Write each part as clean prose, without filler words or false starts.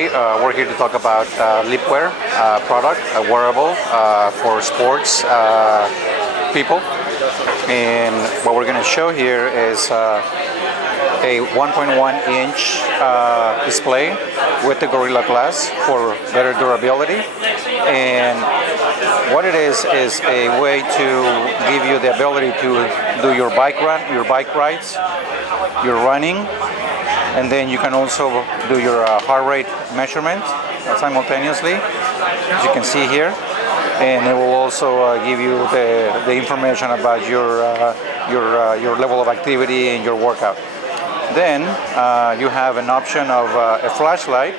Hi, we're here to talk about lipwear product, a wearable for sports people. And what we're going to show here is a 1.1-inch display with the Gorilla Glass for better durability. And what it is a way to give you the ability to do your bike rides, your running, and then you can also do your heart rate measurement simultaneously, as you can see here. And it will also give you the information about your level of activity and your workout. Then you have an option of a flashlight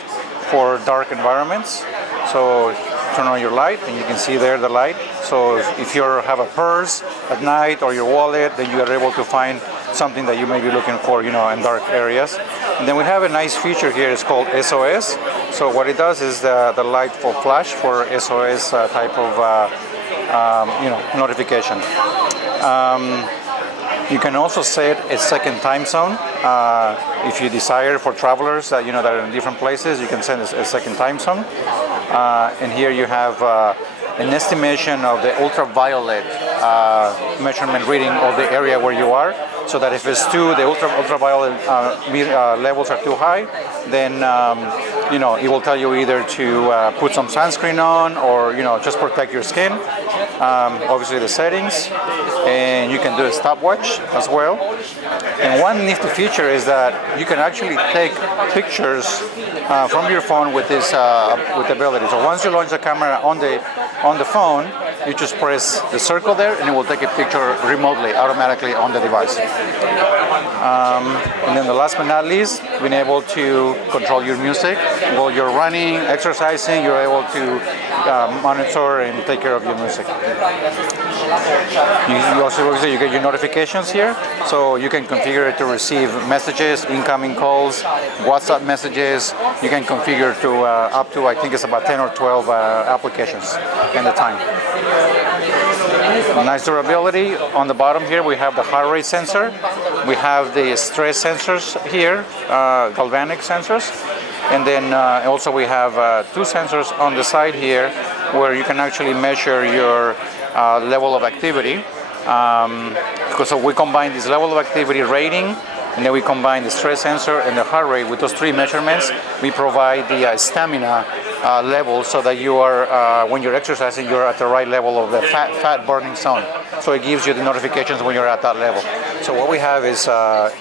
for dark environments. So turn on your light and you can see there the light. So if you have a purse at night or your wallet, then you are able to find something that you may be looking for, in dark areas. And then we have a nice feature here. It's called SOS. So what it does is the light for flash for SOS type of notification. You can also set a second time zone if you desire. For travelers that are in different places, you can set a second time zone. And here you have an estimation of the ultraviolet measurement reading of the area where you are, so that if it's the ultraviolet levels are too high, then it will tell you either to put some sunscreen on or just protect your skin. Obviously the settings, and you can do a stopwatch as well. And one nifty feature is that you can actually take pictures from your phone with this with ability. So once you launch the camera on the phone, you just press the circle there and it will take a picture remotely, automatically on the device. And then the last but not least, being able to control your music. While you're running, exercising, you're able to monitor and take care of your music. You also get your notifications here, so you can configure it to receive messages, incoming calls, WhatsApp messages. You can configure to up to, I think it's about 10 or 12 applications and the time. Nice durability. On the bottom here we have the heart rate sensor. We have the stress sensors here, galvanic sensors. And then also we have two sensors on the side here where you can actually measure your level of activity. So we combine this level of activity rating, and then we combine the stress sensor and the heart rate. With those three measurements, we provide the stamina level, so that you are, when you're exercising, you're at the right level of the fat burning zone. So it gives you the notifications when you're at that level. So what we have is a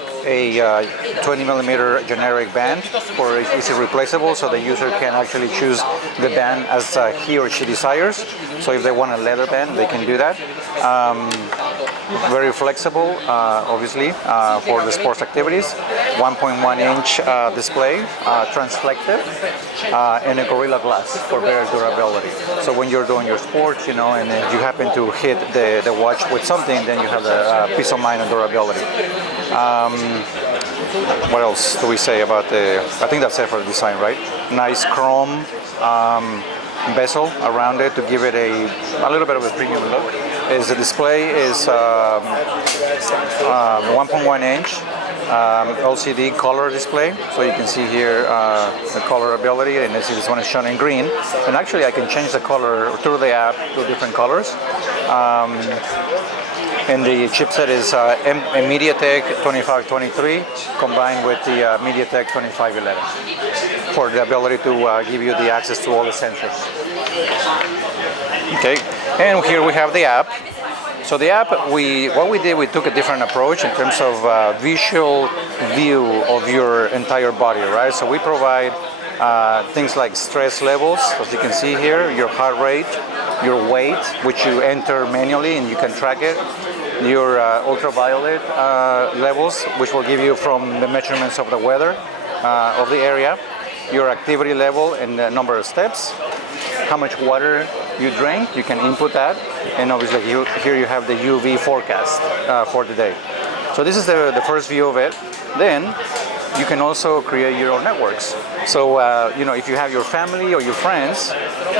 20mm generic band for easy replaceable, so the user can actually choose the band as he or she desires. So if they want a leather band, they can do that. Very flexible, obviously, for the sports activities. 1.1-inch display, transflective, and a Gorilla Glass for better durability. So when you're doing your sports, and you happen to hit the watch with something, then you have the peace of mind and durability. What else do we say about I think that's it for the design, right? Nice chrome bezel around it to give it a little bit of a premium look. The display is 1.1-inch LCD color display, so you can see here the color ability, and this one is shown in green. And actually I can change the color through the app to different colors. And the chipset is a Mediatek 2523 combined with the Mediatek 2511 for the ability to give you the access to all the sensors. Okay, and here we have the app. So the app, we took a different approach in terms of visual view of your entire body, right? So we provide things like stress levels, as you can see here, your heart rate, your weight, which you enter manually and you can track it, your ultraviolet levels, which will give you from the measurements of the weather of the area, your activity level and the number of steps, how much water you drink, you can input that, and obviously here you have the UV forecast for the day. So this is the first view of it. Then you can also create your own networks. So if you have your family or your friends,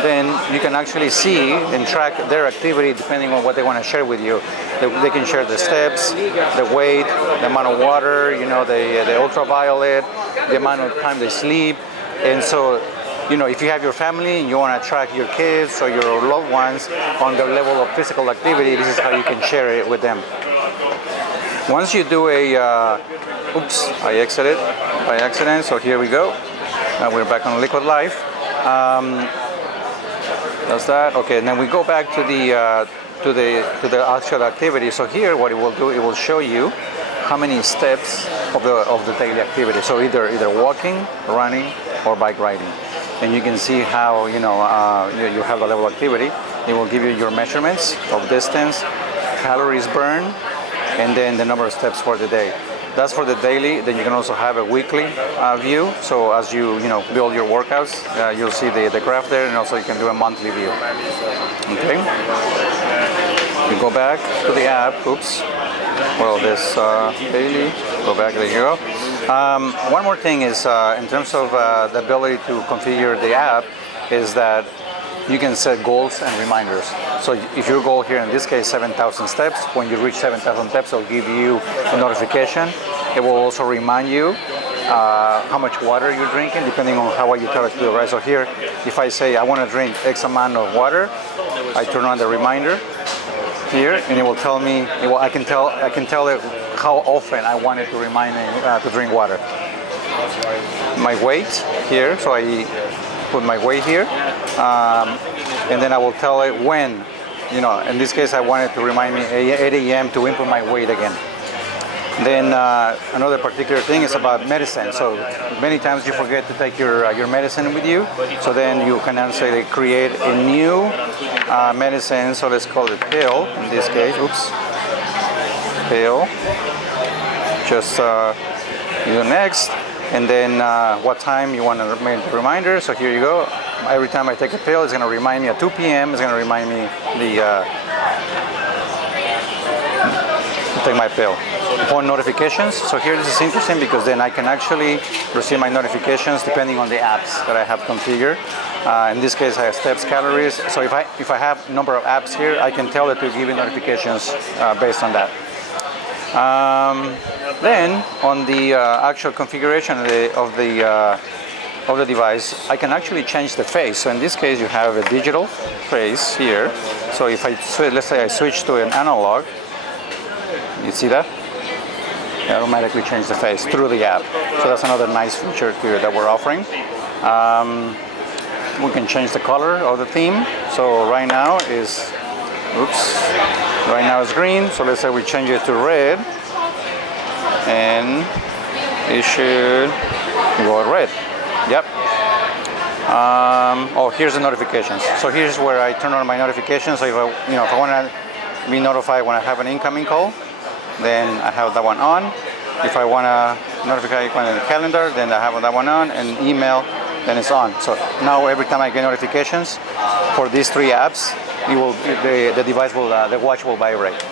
then you can actually see and track their activity depending on what they want to share with you. They can share the steps, the weight, the amount of water, the ultraviolet, the amount of time they sleep, And so, you know, if you have your family and you want to track your kids or your loved ones on their level of physical activity, this is how you can share it with them. Once you do a, oops, I exited by accident, so here we go. Now we're back on Liquid Life. That's that. Okay, and then we go back to the actual activity. So here, what it will do, it will show you how many steps of the daily activity. So either walking, running, or bike riding. And you can see how you have the level of activity. It will give you your measurements of distance, calories burned, and then the number of steps for the day. That's for the daily. Then you can also have a weekly view. So as you build your workouts, you'll see the graph there, and also you can do a monthly view. Okay. You go back to the app. Oops. Well, this daily. Go back. There you go. One more thing is in terms of the ability to configure the app is that you can set goals and reminders. So if your goal here, in this case, 7,000 steps, when you reach 7,000 steps, it'll give you a notification. It will also remind you how much water you're drinking, depending on how you tell it to do, right? So here, if I say I want to drink X amount of water, I turn on the reminder here, and it will tell me. I can tell it how often I want it to remind me to drink water. My weight here, so I put my weight here, and then I will tell it when. In this case, I want it to remind me 8 a.m. to input my weight again. Then another particular thing is about medicine. So many times you forget to take your medicine with you. So then you can actually create a new medicine. So let's call it pill in this case. Oops, pill. Just do next, and then what time you want to make the reminder. So here you go. Every time I take a pill, it's going to remind me at 2 p.m. It's going to remind me to take my pill. Phone notifications. So here this is interesting because then I can actually receive my notifications depending on the apps that I have configured. In this case, I have steps, calories. So if I have a number of apps here, I can tell it to give me notifications based on that. Then on the actual configuration of the device, I can actually change the face. So in this case, you have a digital face here. So if let's say I switch to an analog, you see that? It automatically changes the face through the app. So that's another nice feature here that we're offering. We can change the color of the theme. So right now is, right now it's green. So let's say we change it to red, and it should go red. Yep. Here's the notifications. So here's where I turn on my notifications. So if I want to be notified when I have an incoming call, then I have that one on. If I want to notify on the calendar, then I have that one on, and email, then it's on. So now every time I get notifications for these three apps, the device will, the watch will vibrate.